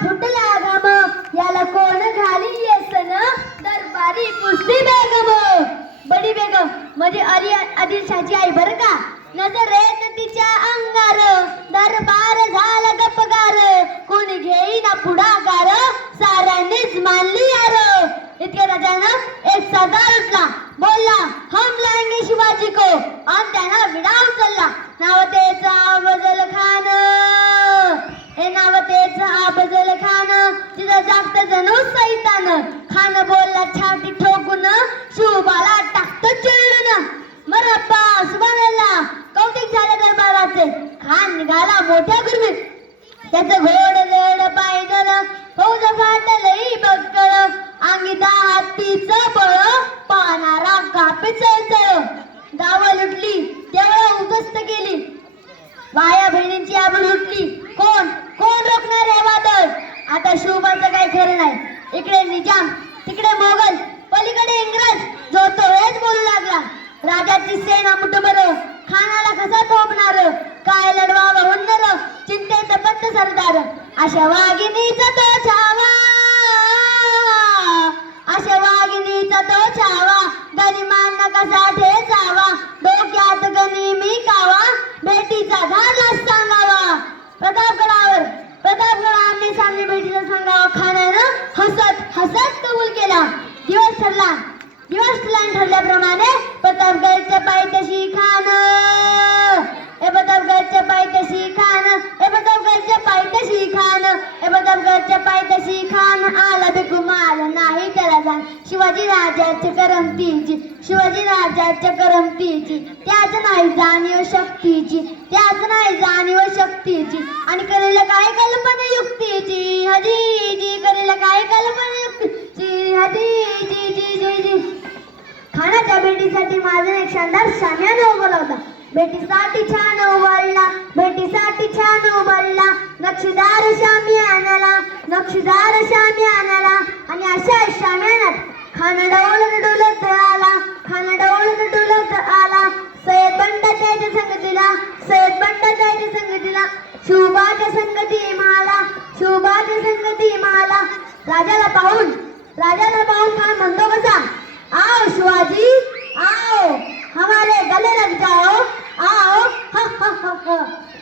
फुटला घाम याला कोण घाली येसन दरबारी कुस्ती बेगम. बडी बेगम म्हणजे आदिलशाची आई बर का. नजरेत तिच्या अंगार दरबार झाला गपगार. कोणी घेईना पुढाकार साऱ्यांनीच मानली यार. इतके राजानं एक सरदार उठला बोलला हम लाएंगे शिवाजी को आणि त्यांना विडा उचलला. नावतेचा अफजल खान हे नावतेचा अफजल खान तिथं जागत जणू सैतान. खान बोलला छाती ठोकून शिवबाला टाकतो चिरडून. मरप्पा सुभानअल्लाह कौतिक झाले दरबाराचे. खान निघाला मोठ्या गुरमीत त्याचं घोड जड पायदल फौज फाटलई बक्कळ. अंगिता हत्तीचं बळ पाहणारा कापे चळचळ. गावं लुटली तेवढं उद्ध्वस्त केली वाया बहिणींची आबरू लुटली. कोण कोण रोखणार हे वादळ. आता शिवबाचं काही खरं नाही. इकडे निजाम तिकडे मोगल पलीकडे इंग्रज जो तो हेच बोलू लागला. राजाची सेना मुठभर खानाला कसा थोपणार. काय लढवावं हुन्नर चिंतेत पत्त सरदार. अशा वाघिणीचा तो छावा अशा वाघिणीचा तो छावा गनिमांना कसा ठेचावा. डोक्यात गनिमी कावा बेटीचा धारला सांगावा. प्रतापगड आमने सामने बेटीचा सांगावा. खानानं हसत हसत कबूल केला. दिवस ठरल्याप्रमाणे प्रतापगडच्या पायथ्याशी खान हे प्रतापगडच्या पायथ्याशी खान हे प्रतापगडच्या पायथ्याशी खान हे प्रतापगडच्या पायथ्याशी खान. आला बेकुमार नाही त्याला जाण शिवाजी राजाच्या करमतीची शिवाजी राजाच्या करमतीची. त्याच नाही जाणीव शक्तीची त्याच नाही जाणीव शक्तीची. आणि करेल काय कल्पना युक्तीची हजीजी करेल काय कल्पना युक्तीची हजीजी जी जी जी. खानाच्या भेटीसाठी माझा एक शानदार शाम्याना उभा होता. भेटीसाठी छान उभारला भेटीसाठी छान उभारला. नक्षीदार शामियानाला नक्षीदार शामियानाला. आणि अशा शामियानात खान डौलत डुलत आला खान डौलत डुलत आला. सय्यद बंडा त्याच्या संगतीला सय्यद बंडा त्याच्या संगतीला. शिवबाच्या संगती माला शिवबाच्या संगती माला. राजाला पाहून खान म्हणतो कसा आओ शिवाजी आओ हमारे गले लग जाओ आओ.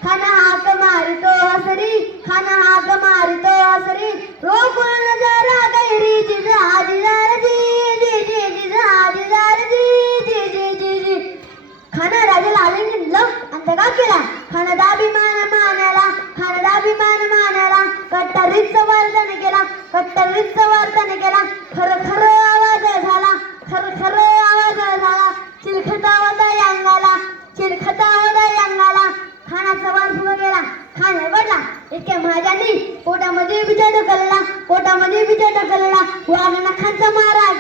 खाना हाक मारितो हसरी खाना हाक मारितो हसरी. रोकून नजरा गैरी जिज हाजीदार जी जी जी जिज हाजीदार जी जी जी जी जी. खाना राजाला आलिंगन दिलं आणि दगा केला. खाना दाभिमान मानाला खाना दाभिमान मानाला. कट्टरीचं वर्तन केला कट्टरीचं वर्तन केला. खरं खरं आवाज झाला खरं खरं आवाज झाला. चिलखता होता अंगाला खानाचा वार पुढे गेला. खान रडला. इतक्या महाजांनी पोटामध्ये बिजा ढकलला. वाघना खानचा मारा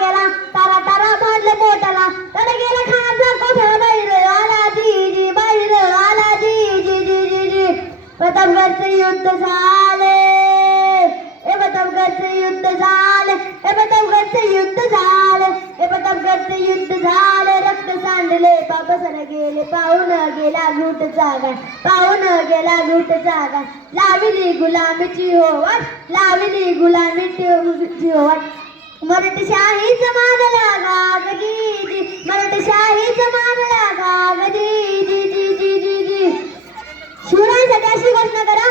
केला तारा तारा भाडले पोटाला. तड गेला खानाचा कोठा बाहेर आला जी जी बाहेर आला जी जी जी जी जी. प्रतापगडचे युद्ध झाले ए प्रतापगडचे युद्ध झाले ए प्रतापगडचे युद्ध झाले ए प्रतापगडचे युद्ध झाले. रक्त सांडले बाबसर गेले पाहून गेला घुट जागा पाहून गेला घुट जागा. लाविली गुलामीची होवाट लाविली गुलामीची होवाट. मराठशाहीच मान लागा जी जी मराठशाहीच मान लागा जी जी जी जी जी जी. शिवरायांसाठी अशी घोषणा करा